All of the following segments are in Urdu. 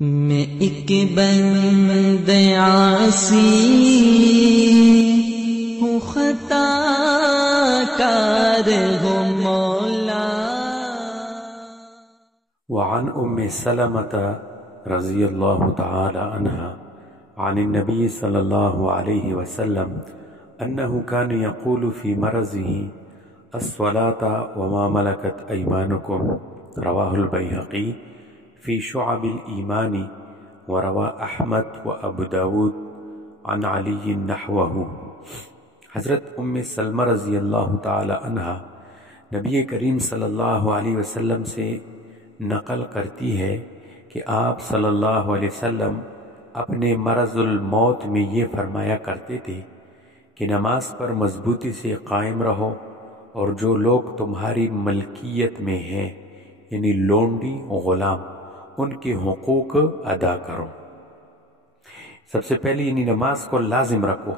میں ایک بند عاصی ہوں، خطا کار ہوں مولا۔ وعن سلمة رضی اللہ تعالی عنہا عن النبی صلی اللہ علیہ وسلم انه كان يقول في مرضه الصلاة وما ملكت أيمانكم، رواه البيهقي في شعب الإيمان، وروى أحمد وأبو داود عن علی نحوه۔ حضرت سلمہ رضی اللہ تعالی عنہا نبی کریم صلی اللہ علیہ وسلم سے نقل کرتی ہے کہ آپ صلی اللہ علیہ وسلم اپنے مرض الموت میں یہ فرمایا کرتے تھے کہ نماز پر مضبوطی سے قائم رہو، اور جو لوگ تمہاری ملکیت میں ہیں یعنی لونڈی غلام، ان کے حقوق ادا کرو۔ سب سے پہلے یعنی نماز کو لازم رکھو،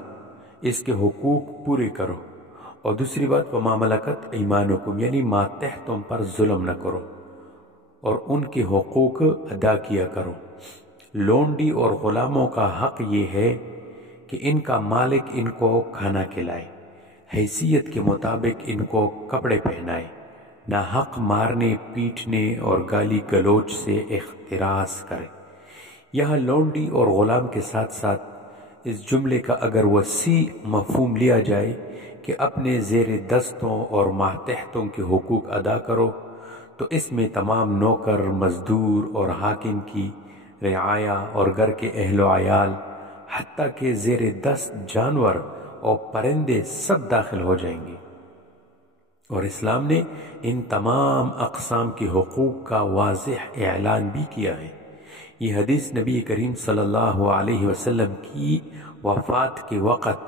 اس کے حقوق پورے کرو، اور دوسری بات وما ملکت ایمانکم یعنی ماتحت تم پر ظلم نہ کرو اور ان کے حقوق ادا کیا کرو۔ لونڈی اور غلاموں کا حق یہ ہے کہ ان کا مالک ان کو کھانا کھلائے، حیثیت کے مطابق ان کو کپڑے پہنائے، نہ حق مارنے پیٹنے اور گالی گلوچ سے احتراز کرے۔ یہاں لونڈی اور غلام کے ساتھ ساتھ اس جملے کا اگر وسیع مفہوم لیا جائے کہ اپنے زیر دستوں اور ماتحتوں کے حقوق ادا کرو، تو اس میں تمام نوکر، مزدور اور حاکم کی رعایا اور گھر کے اہل و عیال، حتیٰ کہ زیر دست جانور اور پرندے سب داخل ہو جائیں گے۔ اور اسلام نے ان تمام اقسام کے حقوق کا واضح اعلان بھی کیا ہے۔ یہ حدیث نبی کریم صلی اللہ علیہ وسلم کی وفات کے وقت